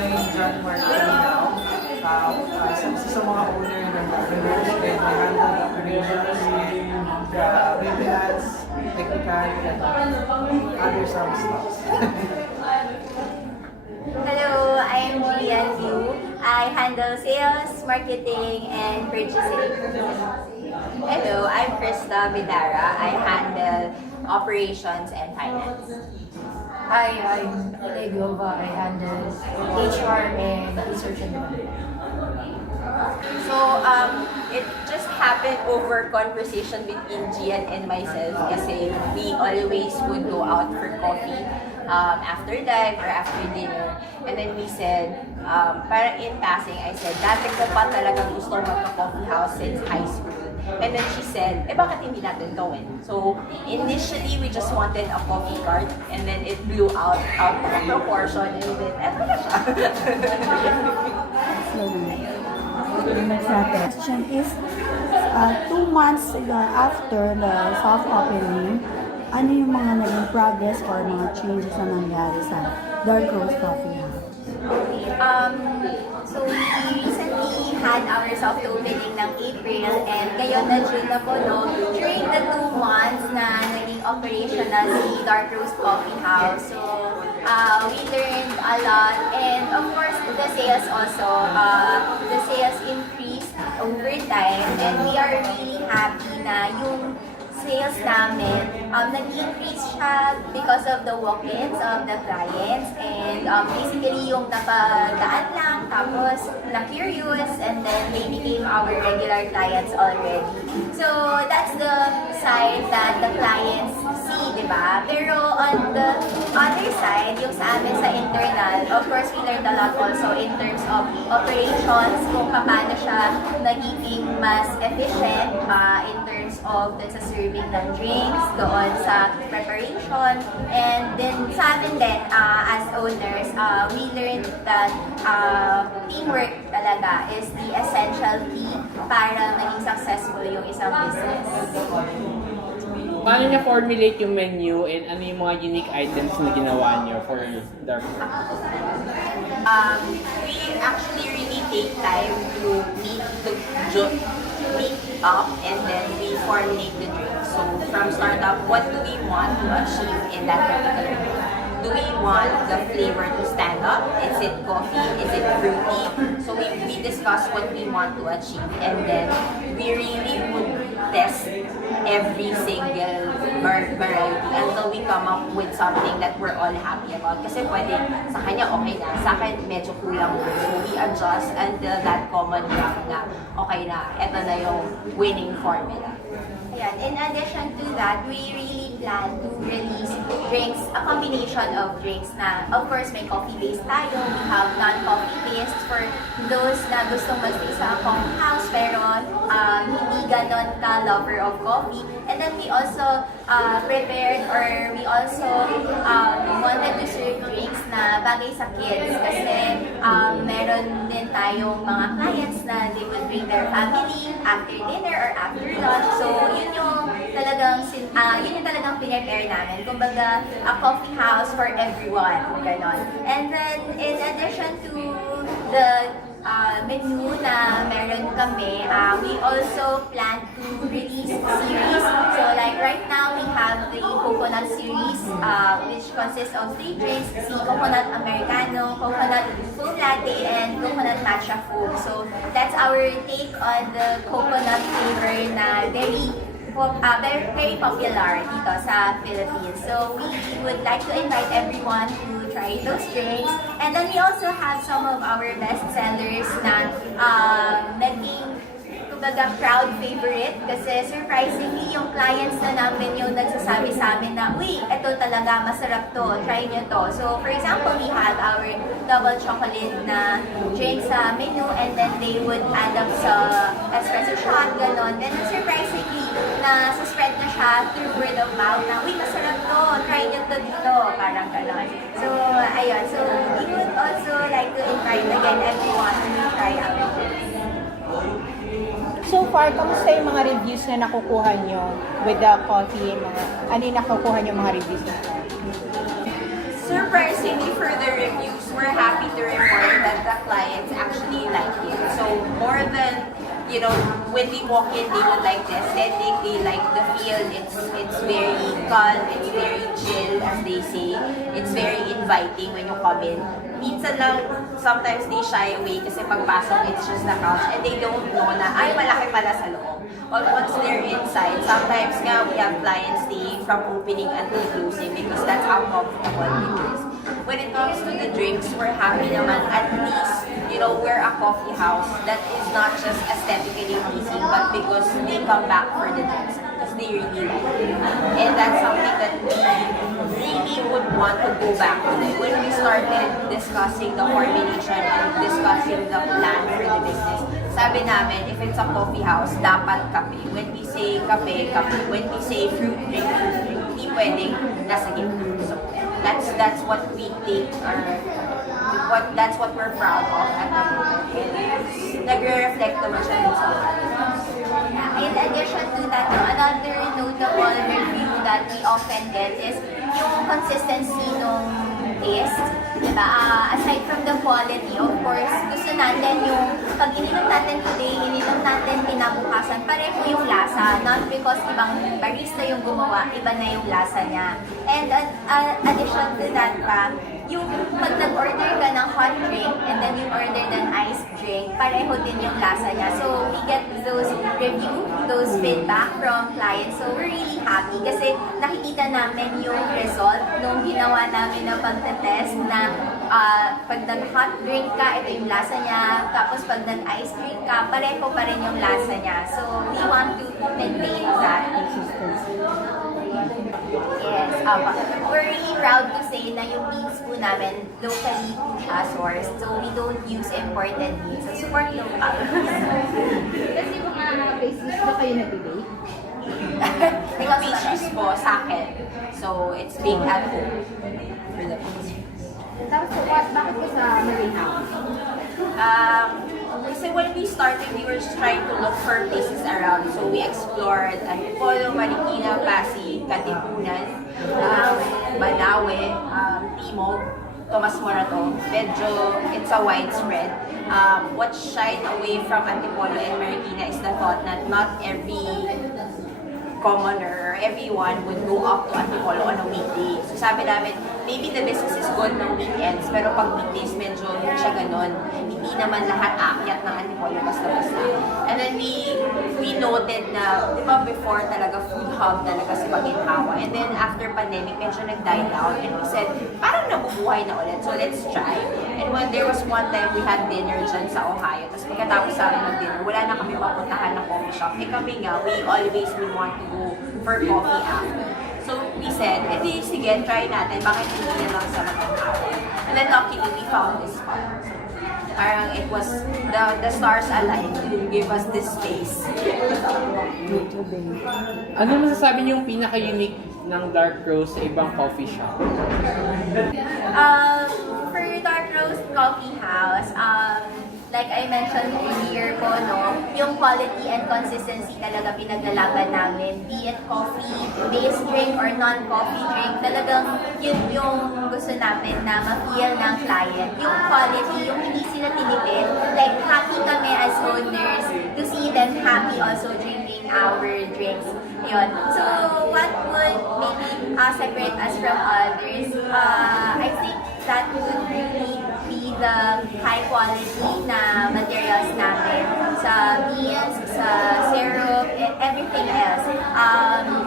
I'm John Mark Linaw. Isa sa mga owner ng Domino's and I handle the operations and the maintenance, technical, and other some stuff. Hello, I am Gian Liu. I handle sales, marketing, and purchasing. Hello, I'm Krista Vidara. I handle operations and finance. Hi, I'm Ile Gilva. I handle HR and research and development. So, it just happened over conversation between Gian and myself kasi we always would go out for coffee after dive or after dinner. And then we said, parang in passing, I said, dati ko pa talagang gusto magka-coffee house since high school. And then she said, bakit hindi natin gawin? So, initially, we just wanted a coffee cart and then it blew out of proportion and then, eto na siya. The next question is, 2 months after the soft opening, ano yung mga naging progress or mga changes na nangyari sa Dark Rose Coffee House? So we recently had our soft opening ng April and ngayon na June na po, no? During the 2 months na naging operational si Dark Rose Coffee House. So we learned a lot and of course the sales also, the sales increased over time and we are really happy na yung sales namin, nag-increase siya because of the walk-ins of the clients and basically yung napadaan lang tapos na-curious and then they became our regular clients already. So that's the side that the clients see, di ba? Pero on the other side, yung sa amin sa internal, of course we learned a lot also in terms of operations, kung paano siya nagiging mas efficient in terms of sa serving ng drinks, doon sa preparation, and then sa amin din, as owners, we learned that teamwork talaga is the essential key para maging successful yung isang business. Paano niya formulate yung menu and ano yung mga unique items na ginawa niyo for Dark Rose? We actually really take time to meet up and then we formulate the drink. So from startup, what do we want to achieve in that particular drink? Do we want the flavor to stand up? Is it coffee? Is it fruity? So we discuss what we want to achieve and then we really would test every single variety until we come up with something that we're all happy about. Kasi pwede, sa kanya okay na, sa akin medyo kulang mo. So we adjust until that common ground na okay na, eto na yung winning formula. Ayan. In addition to that, we really plan to release drinks, a combination of drinks na, of course, may coffee-based tayo. We have non-coffee-based for those na gustong mag-stay sa coffee house pero hindi ganon ka-lover of coffee. And then we also prepared or we also wanted to serve drinks na bagay sa kids kasi meron din tayong mga clients na they would bring their family after dinner or after lunch. So, yun yung talagang pinipare namin. Kumbaga, a coffee house for everyone. Ganon. And then, in addition to the menu na meron kami, we also plan to release series. So like right now, we have the coconut series, which consists of 3 drinks, si coconut americano, coconut foam latte, and coconut matcha foam. So that's our take on the coconut flavor na very popular dito sa Philippines. So we would like to invite everyone to try those drinks. And then we also have some of our best sellers na naging kumbaga crowd favorite kasi surprisingly yung clients na namin yung nagsasabi sa amin na, uy, ito talaga masarap to, try nyo to. So for example, we had our double chocolate na drink sa menu and then they would add up sa espresso shot, ganon. And then surprisingly, na spread na siya through word of mouth na, uy, masarap to, try nyo to dito, parang ganon. So, ayun. So, we would also like to invite again everyone to try our drinks. So far, kamusta yung mga reviews na nakukuha nyo with the coffee? Ano yung nakukuha nyo mga reviews? Surprisingly, for the reviews, we're happy to report clients actually like it. So more than, when we walk in, they would like the aesthetic, they like the feel. It's very calm, it's very chill, as they say. It's very inviting when you come in. Minsan lang, sometimes they shy away kasi pagpasok, it's just the couch and they don't know na, ay, malaki pala sa loob. Or once they're inside, sometimes nga we have clients staying from opening until closing because that's how comfortable it is. When it comes to the drinks, we're happy naman at least, we're a coffee house that is not just aesthetically pleasing, but because they come back for the drinks because they really like it. And that's something that we really would want to go back to. When we started discussing the formulation and discussing the plan for the business, sabi namin, if it's a coffee house, dapat kape. When we say kape, kape. When we say fruit drink, hindi pwedeng nasa gitna. So, that's what we take that's what we're proud of at the moment. Nagre-reflect naman siya dun sa In addition to that, another notable review that we often get is yung consistency ng taste. Diba? Aside from the quality, of course, gusto natin yung pag ininom natin today, ininom natin kinabukasan, pareho yung lasa. Not because ibang barista yung gumawa, iba na yung lasa niya. And addition to that pa, yung pag nag-order ka ng hot drink and then you order ng iced drink, pareho din yung lasa niya. So, we get those review, those feedback from clients. So, we're really happy kasi nakikita namin yung result nung ginawa namin na pagtetest na pag nag-hot drink ka, ito yung lasa niya. Tapos pag nag-iced drink ka, pareho pa rin yung lasa niya. So, we want to maintain that. Yes, we're really proud to say na yung beans po namin locally sourced. So, we don't use imported beans. So, support local. Kasi mga basis na kayo nag-debate? May pastries po sa akin. So, it's baked at home for the pastries. Tapos, bakit ka sa Marine House? Kasi when we started, we were just trying to look for places around. So we explored Antipolo, Marikina, Pasig, Katipunan, Banawe, Timog, Tomas Morato. Medyo, it's a widespread. What shined away from Antipolo and Marikina is the thought that not every commoner or everyone would go up to Antipolo on a weekday. So sabi namin, maybe the business is good ng weekends, pero pag weekdays medyo hindi siya ganun. Hindi naman lahat aakyat ng Antipolo basta-basta. And then we noted na, di ba before talaga food hub talaga si Maginhawa. And then after pandemic, medyo nag-die down. And we said, parang nabubuhay na ulit. So let's try. And when there was one time we had dinner dyan sa Ohio, tapos pagkatapos sa amin mag-dinner, wala na kami mapuntahan na coffee shop. Eh kami nga, we always would want to go for coffee after. So we said, edi sige, try natin. Bakit hindi na lang sa Maginhawa? And then luckily, we found this spot. So, parang it was, the stars aligned to give us this space. Ano masasabi niyo yung pinaka-unique ng Dark Rose sa ibang coffee shop? For Dark Roast Coffee House, like I mentioned earlier po, no, yung quality and consistency talaga pinaglalaban namin. Be it coffee-based drink or non-coffee drink, talagang yun yung gusto namin na ma-feel ng client. Yung quality, yung hindi sila tinipid. Like, happy kami as owners to see them happy also drinking our drinks. Yun. So, what would maybe separate us from others? I think that would really be the high quality na materials namin sa beans, sa syrup, and everything else.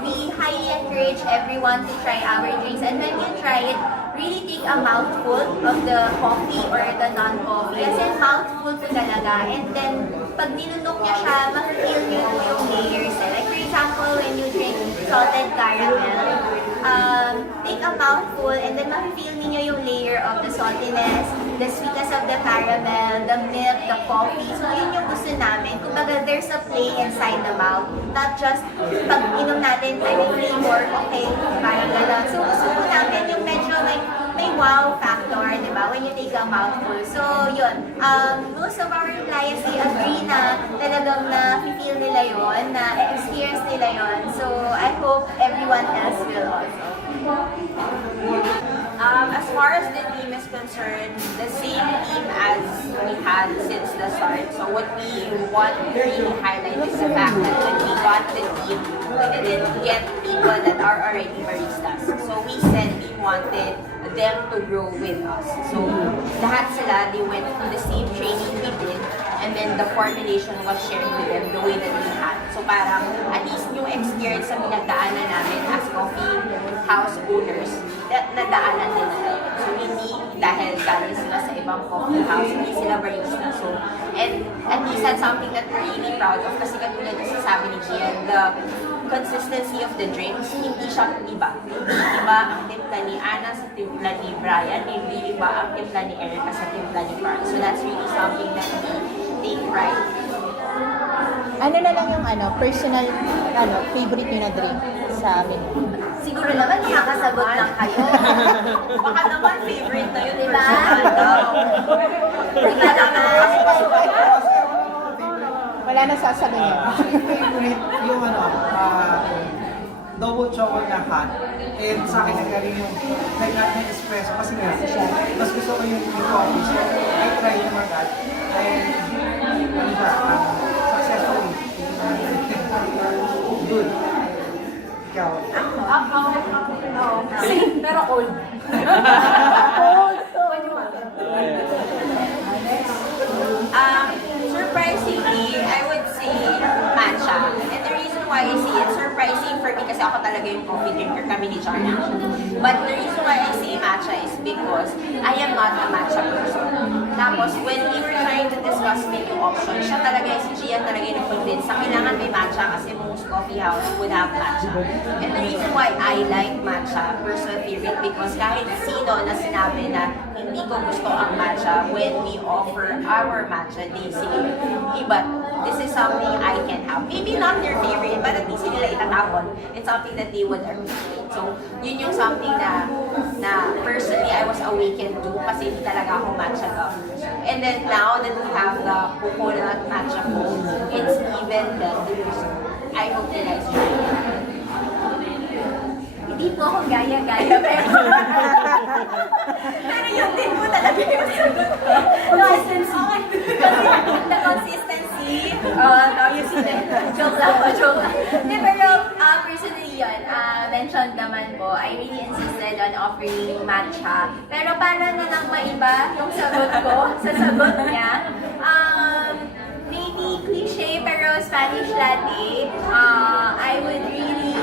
We highly encourage everyone to try our drinks, and when you try it, really take a mouthful of the coffee or the non-coffee. As in, mouthful po talaga. And then, pag dinunok niya siya, ma-feel niyo yung layers. Like, for example, when you drink salted caramel, take a mouthful and then ma-feel niyo yung layer of the saltiness, the sweetness of the caramel, the milk, the coffee. So, yun yung gusto namin. Kumbaga, there's a play inside the mouth. Not just, pag inom natin, I mean, flavor, okay, parang gano'n. So, gusto po namin yung medyo may wow factor, di ba, when you take a mouthful. So, yun. Most of our clients, they agree na talagang na-feel nila yun, na-experience nila yun. So, I hope everyone else will also. As far as the team is concerned, the same team as we had had since the start. So what we want to really highlight is the fact that when we got the team, we didn't get people that are already baristas. So we said we wanted them to grow with us. So lahat sila, they went through the same training we did, and then the formulation was shared with them the way that we had. So parang at least yung experience sa pinagdaanan namin as coffee house owners, nadaanan din nila. So hindi dahil galing sila sa ibang coffee house, hindi sila barista. So, and at least that's something that we're really proud of kasi katulad ng sasabi ni Gian, the consistency of the drinks, hindi siya iba. Iba ang timpla ni Ana sa timpla ni Brian, hindi iba ang timpla ni Erica sa timpla ni Carl. So that's really something that we take pride in. Ano na lang yung personal favorite niyo na drink sa amin? Siguro naman makakasagot lang kayo. Baka naman favorite na yun, Diba? personal daw. Diba naman? Wala na sasabihin. Favorite yung double choco na hot. And sa akin nagaling yung like na espresso kasi nga mas gusto ko yung coffee. So I try yung agad. And successfully. Good. Ikaw. Same, pero cold. Surprisingly, I would say matcha. And the reason why I say it's surprising for me kasi ako talaga yung coffee drinker kami ni Charna. But the reason why I say matcha is because I am not a matcha person. Tapos when we were trying to discuss menu options, siya talaga, si Gian talaga yung convince na kailangan may matcha kasi most coffee house would have matcha. And the reason why I like matcha, personal favorite, because kahit sino na sinabi na hindi ko gusto ang matcha, when we offer our matcha, they say, hey, but this is something I can have. Maybe not their favorite, but at least nila itatapon. It's something that they would appreciate. So, yun yung something na personally I was awakened to kasi hindi talaga ako matcha lover. And then now that we have the coconut matcha foam, it's even better. So, I hope you guys try it. Hindi po akong gaya-gaya, pero yun din po talaga yung sagot ko. Consistency. The consistency. Now you see that. Joke lang po, joke lang. Hindi, pero personally yun, mentioned naman po, I really insisted on offering matcha. Pero para na lang maiba yung sagot ko sa sagot niya, maybe cliche, pero Spanish latte, I would really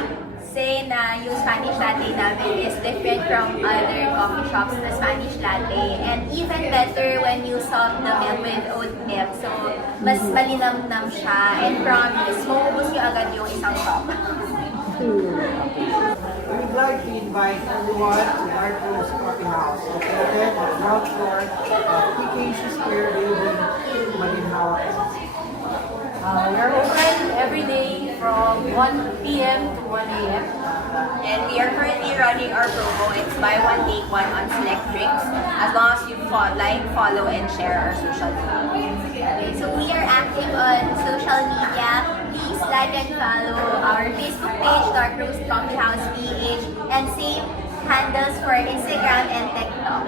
say na yung Spanish latte namin is different from other coffee shops na Spanish latte. And even better when you salt the milk with oat milk. So, mas malinamnam siya. And promise, maubos nyo agad yung isang cup. We'd like to invite everyone to Dark Rose Coffee House, located on ground floor of PKC Square Building, Malinhawa. We're open every day from 1 p.m. to 1 a.m. And we are currently running our promo. It's buy one, take one on select drinks. As long as you like, follow, and share our social media. Okay, so we are active on social media. Please like and follow our Facebook page, Dark Roast Coffee House PH, and same handles for Instagram and TikTok.